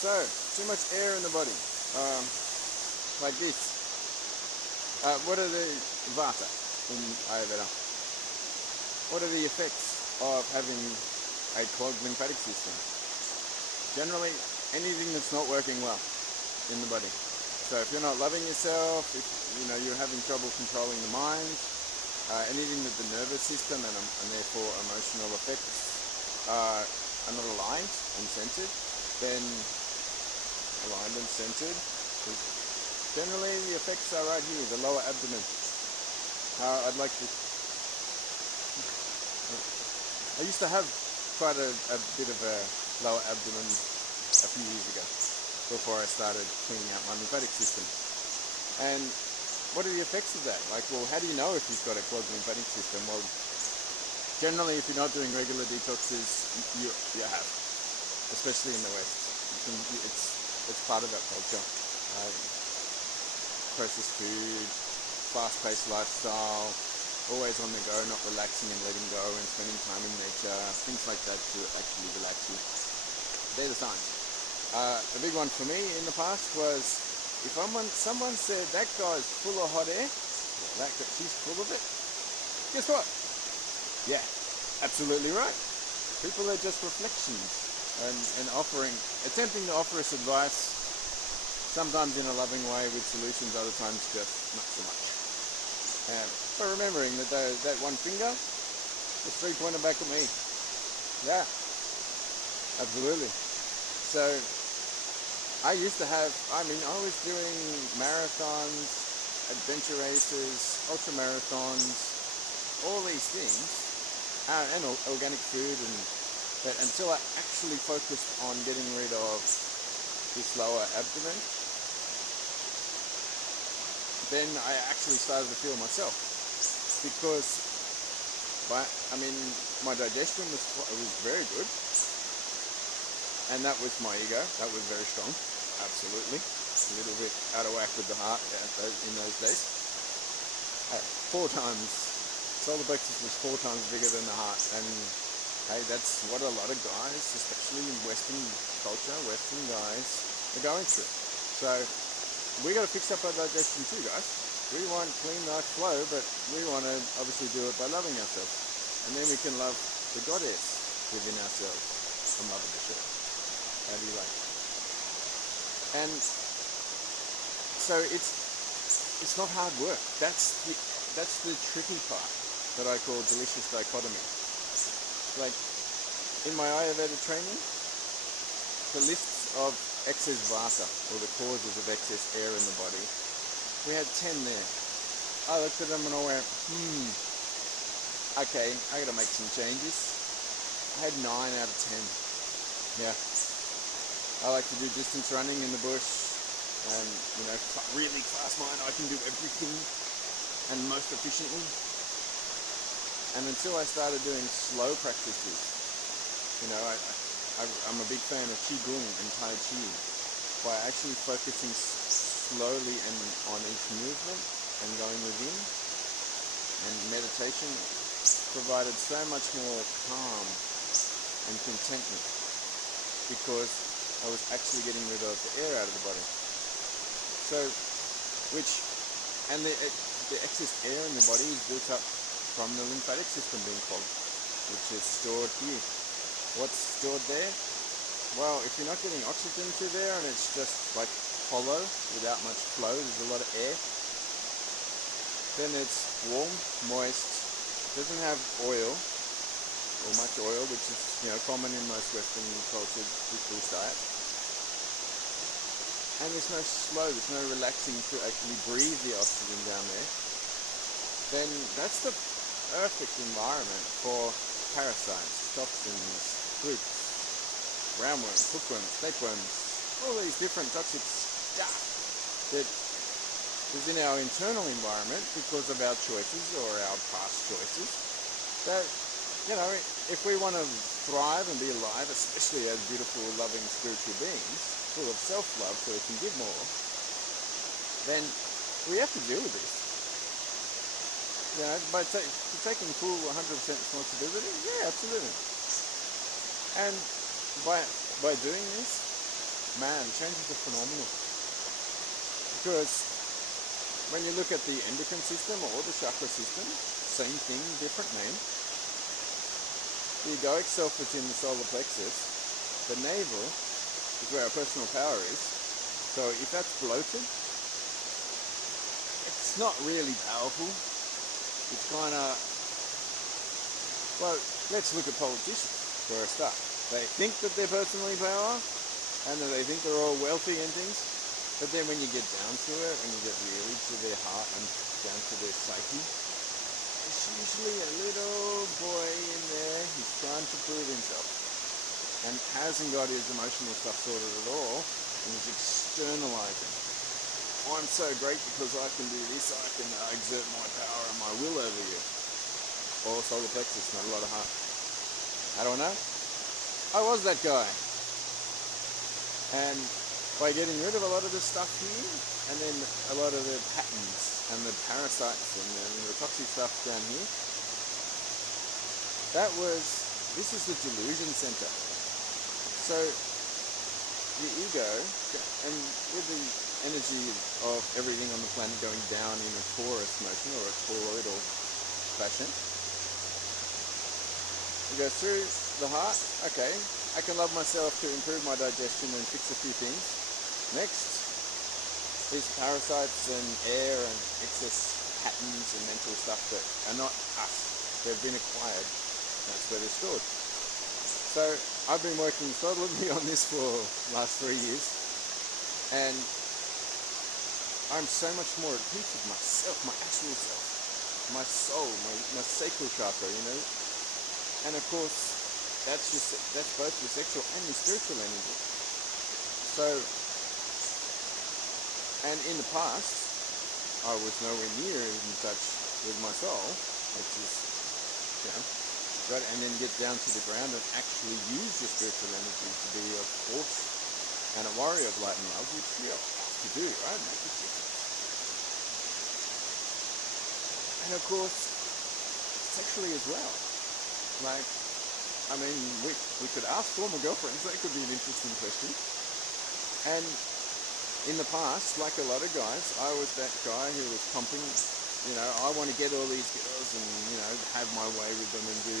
So, too much air in the body, like this. What are the vata in Ayurveda? What are the effects of having a clogged lymphatic system? Generally, anything that's not working well in the body. So if you're not loving yourself, if you're having trouble controlling the mind, anything that the nervous system and therefore emotional effects are not aligned and centered, then generally the effects are right here, the lower abdomen. I used to have quite a bit of a lower abdomen a few years ago, before I started cleaning out my lymphatic system. And what are the effects of that? Like, well, how do you know if you've got a clogged lymphatic system? Well, generally, if you're not doing regular detoxes, you have, especially in the West. It's part of our culture. Processed food, fast-paced lifestyle, always on the go, not relaxing and letting go and spending time in nature, things like that to actually relax you. They're the signs. A big one for me in the past was if someone said that guy's full of hot air, or she's full of it, guess what? Yeah, absolutely right. People are just reflections and attempting to offer us advice, sometimes in a loving way with solutions, other times just not so much. But remembering that that one finger was 3 pointed back at me. Yeah, absolutely. So I used to have, I was doing marathons, adventure races, ultra marathons, all these things, and organic food, but until I actually focused on getting rid of this lower abdomen, then I actually started to feel myself, because my digestion was very good. And that was my ego. That was very strong, absolutely. A little bit out of whack with the heart in those days. 4 times, solar plexus was 4 times bigger than the heart. And hey, that's what a lot of guys, especially in Western culture, Western guys, are going through. So we got to fix up our digestion too, guys. We want clean, nice flow, but we want to obviously do it by loving ourselves. And then we can love the goddess within ourselves from loving ourselves. How do you like it? And so it's not hard work. That's the tricky part that I call delicious dichotomy. Like in my Ayurveda training, the lists of excess vata, or the causes of excess air in the body, we had 10 there. I looked at them and I went, okay, I gotta make some changes. I had 9 out of 10. Yeah. I like to do distance running in the bush, and really fast mind. I can do everything and most efficiently. And until I started doing slow practices, I'm a big fan of Qigong and Tai Chi, by actually focusing slowly and on each movement and going within. And meditation provided so much more calm and contentment, because I was actually getting rid of the air out of the body. So, the excess air in the body is built up from the lymphatic system being clogged, which is stored here. What's stored there? Well, if you're not getting oxygen to there and it's just like hollow without much flow, there's a lot of air, then it's warm, moist, doesn't have oil, or much oil, which is common in most Western cultured people's diet. And there's no flow, there's no relaxing to actually breathe the oxygen down there. Then that's the perfect environment for parasites, toxins, fruits, roundworms, hookworms, tapeworms, all these different toxic stuff that is in our internal environment because of our choices or our past choices. That if we want to thrive and be alive, especially as beautiful, loving, spiritual beings, full of self-love so we can give more, then we have to deal with this. By taking full 100% responsibility, yeah, absolutely. And by doing this, man, the changes are phenomenal. Because when you look at the endocrine system or the chakra system, same thing, different name. The egoic self is in the solar plexus. The navel is where our personal power is. So if that's bloated, it's not really powerful. It's kind of, well, let's look at politicians for a start. They think that they're personally power, and that they think they're all wealthy and things, but then when you get down to it, when you get really to their heart and down to their psyche, there's usually a little boy in there who's trying to prove himself and hasn't got his emotional stuff sorted at all, and is externalizing. Oh, I'm so great because I can do this, I can exert my power and my will over you. Or solar plexus, not a lot of heart. How do I know? I was that guy. And by getting rid of a lot of the stuff here, and then a lot of the patterns and the parasites and the toxic stuff down here, this is the delusion center. So the ego, and with the energy of everything on the planet going down in a torus motion or a toroidal fashion, it goes through the heart. Okay, I can love myself to improve my digestion and fix a few things. Next, these parasites and air and excess patterns and mental stuff that are not us, they've been acquired. That's where they're stored. So I've been working solidly on this for the last 3 years, and I'm so much more at peace with myself, my actual self, my soul, my sacral chakra, you know. And of course, that's both your sexual and your spiritual energy. So, and in the past, I was nowhere near in touch with my soul, which is, you know, right, and then get down to the ground and actually use your spiritual energy to be a force and a warrior of light and love, which we all have to do, right? Make a difference. And of course, sexually as well. Like, I mean, we could ask former girlfriends, that could be an interesting question. And in the past, like a lot of guys, I was that guy who was pumping, you know, I want to get all these girls and, you know, have my way with them and do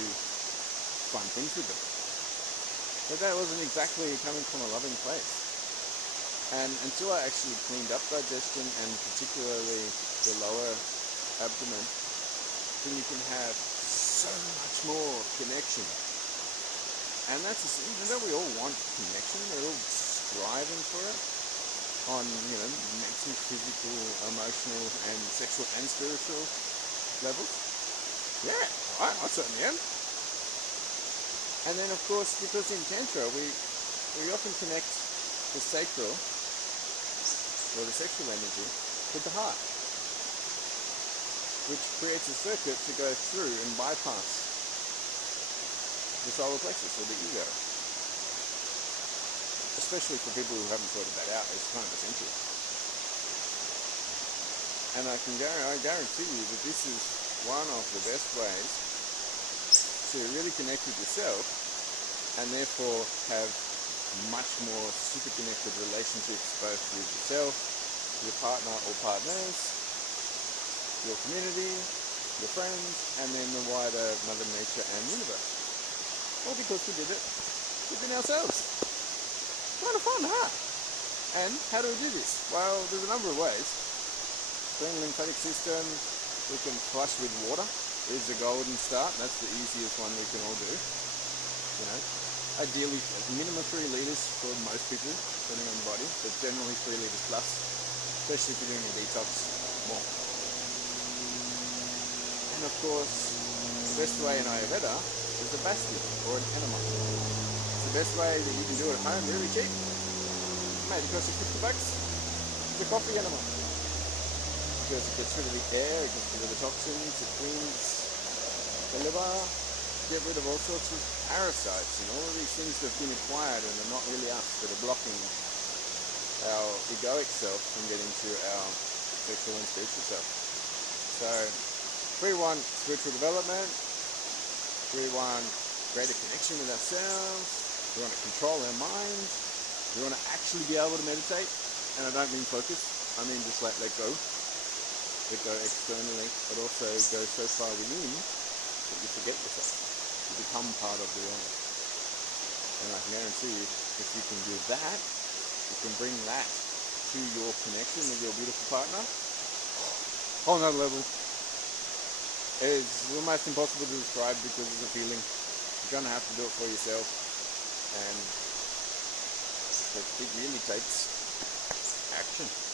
fun things with them. But that wasn't exactly coming from a loving place. And until I actually cleaned up digestion and particularly the lower abdomen, then you can have so much more connection. And that's the thing, don't we all want connection? We're all striving for it on, you know, mental, physical, emotional, and sexual and spiritual levels. Yeah, I certainly am. And then, of course, because in Tantra, we often connect the sacral, or the sexual energy, with the heart, which creates a circuit to go through and bypass the solar plexus, or the ego. Especially for people who haven't sorted that out, it's kind of essential. And I guarantee you that this is one of the best ways to really connect with yourself, and therefore have much more super connected relationships both with yourself, your partner or partners, your community, your friends, and then the wider Mother Nature and universe. Well, because we did it within ourselves. Kind of fun, huh? And how do we do this? Well, there's a number of ways. Clean lymphatic system, we can flush with water. Is the golden start. That's the easiest one we can all do. You know, ideally minimum 3 liters for most people, depending on the body, but generally 3 liters plus, especially if you're doing a detox, more. And of course, the best way in Ayurveda is a basti, or an enema. It's the best way that you can do it at home, really cheap. Mate, it costs you $50. It's a coffee enema. Because it gets rid of the air, it gets rid of the toxins, it cleans the liver, get rid of all sorts of parasites and all of these things that have been acquired and are not really us, that are blocking our egoic self from getting to our sexual and spiritual self. So, we want spiritual development, we want greater connection with ourselves, we want to control our minds, You want to actually be able to meditate, and I don't mean focus, I mean just let go. Let go externally, but also go so far within that you forget yourself. You become part of the world. And I can guarantee you, if you can do that, you can bring that to your connection with your beautiful partner. Whole nother level. It's almost impossible to describe because it's a feeling. You're gonna have to do it for yourself, and it really takes action.